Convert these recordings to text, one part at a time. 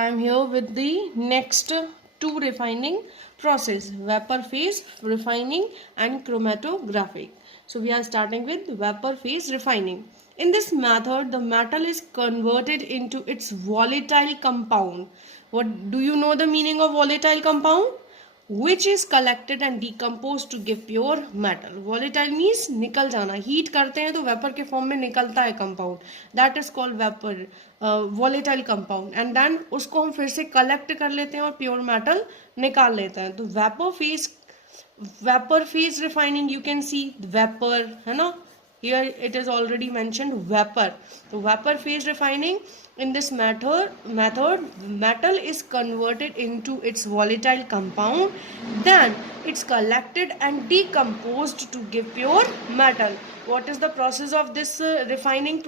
I am here with the next two refining process, vapor phase refining and chromatographic. So we are starting with vapor phase refining. In this method, the metal is converted into its volatile compound. What do you know the meaning of volatile compound? Which is collected and decomposed to give pure metal. Volatile means निकल जाना. Heat करते हैं तो vapour के form में निकलता है compound. That is called vapour volatile compound. And then उसको हम फिर से कलेक्ट कर लेते हैं और प्योर मेटल निकाल लेते हैं. तो vapor phase refining, you can see vapor है ना. Here it is already mentioned vapor. So vapor phase refining, in this method metal is converted into its volatile compound, then it's collected and decomposed to give pure metal. What is the process of this refining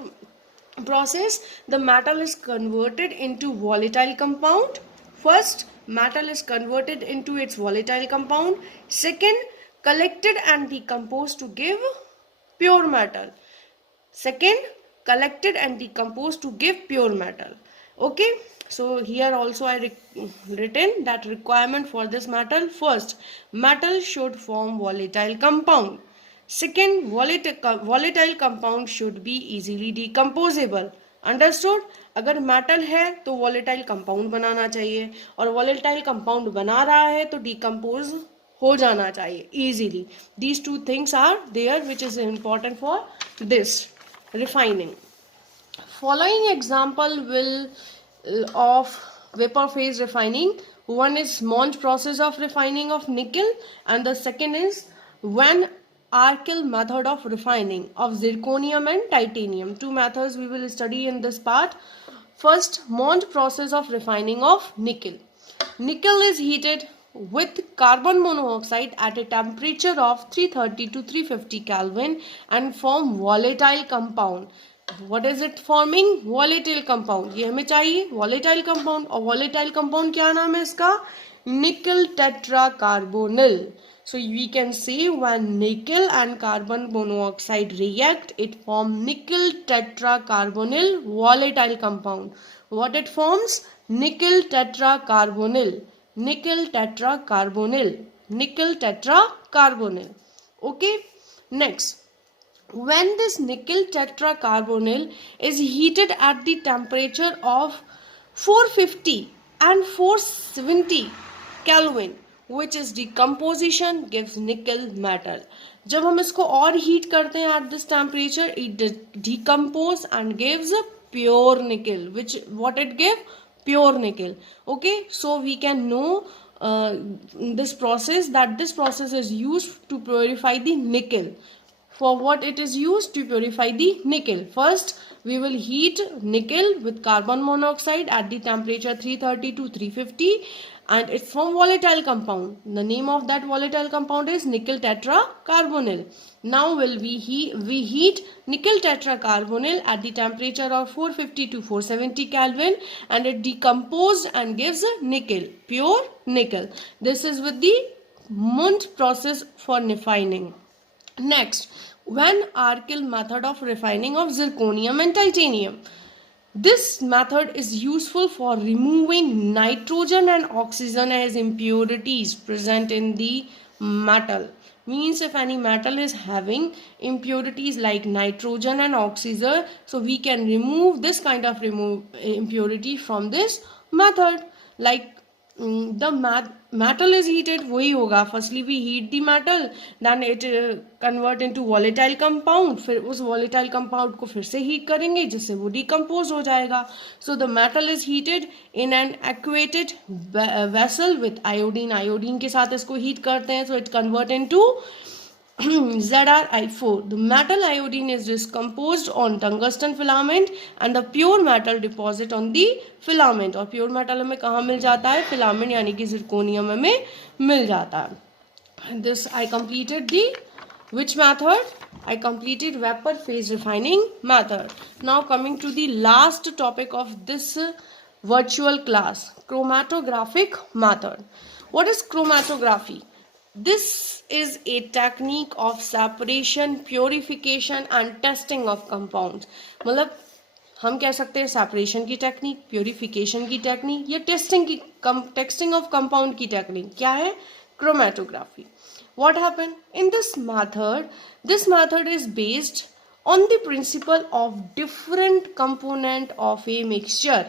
process? The metal is converted into volatile compound. First, metal is converted into its volatile compound. Second, collected and decomposed to give pure metal. Second, collected and decomposed to give pure metal. Okay, so here also I written that requirement for this metal. First, metal should form volatile compound. Second, volatile compound should be easily decomposable. Understood? अगर metal है तो volatile compound बनाना चाहिए, और volatile compound बना रहा है तो decompose हो जाना चाहिए easily. These two things are there which is important for this refining. Following example of vapor phase refining. One is Monge process of refining of nickel, and the second is Van Arkel method of refining of zirconium and titanium. Two methods we will study in this part. First, Monge process of refining of nickel. Nickel is heated with carbon monoxide at a temperature of 330 to 350 Kelvin and form volatile compound. What is it forming? Volatile compound. ये हमें चाहिए volatile compound. और volatile compound क्या नाम है इसका? Nickel tetracarbonyl. So we can say when nickel and carbon monoxide react, it forms nickel tetracarbonyl volatile compound. What it forms? Nickel tetracarbonyl. Nickel tetracarbonyl. Nickel tetracarbonyl. Okay. Next. When this nickel tetracarbonyl is heated at the temperature of 450 and 470 Kelvin, which is decomposition, gives nickel metal. जब हम इसको और heat करते हैं at this temperature, it decomposes and gives pure nickel. What it give? Pure nickel. Okay, so we can know this process is used to purify the nickel. For what it is used? To purify the nickel. First, we will heat nickel with carbon monoxide at the temperature 330 to 350, and it's from volatile compound. The name of that volatile compound is nickel tetracarbonyl. Now we heat nickel tetracarbonyl at the temperature of 450 to 470 Kelvin, and it decomposes and gives nickel, pure nickel. This is with the Monge process for refining. Next, Van Arkel method of refining of zirconium and titanium. This method is useful for removing nitrogen and oxygen as impurities present in the metal. Means if any metal is having impurities like nitrogen and oxygen, so we can remove this kind of impurity from this method. Like the metal is heated, वही होगा. Firstly we heat the metal, then it convert into volatile compound. फिर उस volatile compound को फिर से heat करेंगे जिससे वो decompose हो जाएगा. So the metal is heated in an aquated vessel with iodine. Iodine के साथ इसको heat करते हैं, so it convert into ZrI4. The metal iodine is decomposed on tungsten filament and the pure metal deposit on the filament. और pure metal हमें कहाँ मिल जाता है? Filament यानी कि zirconium हमें मिल जाता है. This I completed the which method? I completed vapor phase refining method. Now coming to the last topic of this virtual class, chromatographic method. What is chromatography? This is a technique of separation, purification and testing of compounds. मतलब हम कह सकते हैं separation की technique, purification की technique या testing of compound की technique क्या है, chromatography. What happened in this method? This method is based on the principle of different component of a mixture.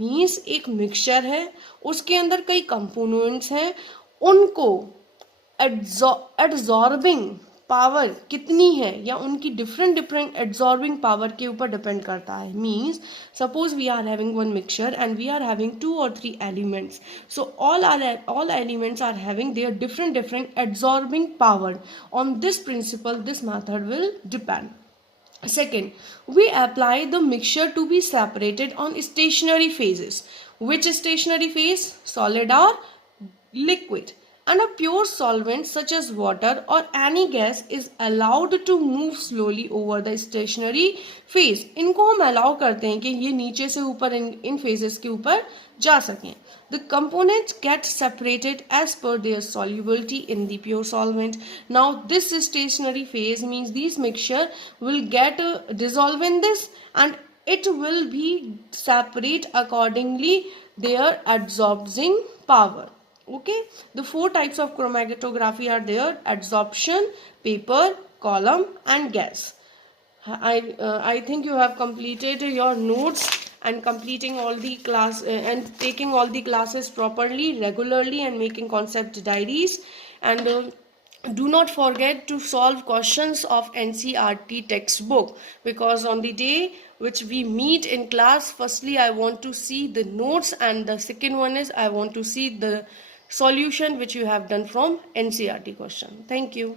Means एक mixture है, उसके अंदर कई components हैं, उनको एड्जॉर्बिंग पावर कितनी है या उनकी डिफरेंट एड्जॉर्बिंग पावर के ऊपर डिपेंड करता है. Means suppose we are having one mixture and we are having 2 or 3 elements. So all elements are having their different adsorbing power. On this principle this method will depend. Second, we apply the mixture to be separated on stationary phases. Which stationary phase? Solid or liquid. And a pure solvent such as water or any gas is allowed to move slowly over the stationary phase. इनको हम allow करते हैं कि ये नीचे से ऊपर इन phases के ऊपर जा सकें. The components get separated as per their solubility in the pure solvent. Now this stationary phase means this mixture will get dissolved in this and it will be separate accordingly their adsorbing power. Okay, the 4 types of chromatography are there: adsorption, paper, column and gas. I think you have completed your notes and completing all the class and taking all the classes properly, regularly, and making concept diaries. And do not forget to solve questions of NCERT textbook, because on the day which we meet in class, firstly I want to see the notes and the second one is I want to see the solution which you have done from NCERT question. Thank you.